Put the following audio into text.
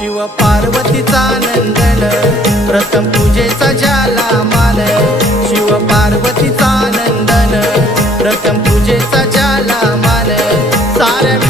शिव पार्वतीचा नंदन प्रथम पूजेचा झाला मान शिव पार्वतीचा नंदन प्रथम पूजेचा झाला मान साऱ्या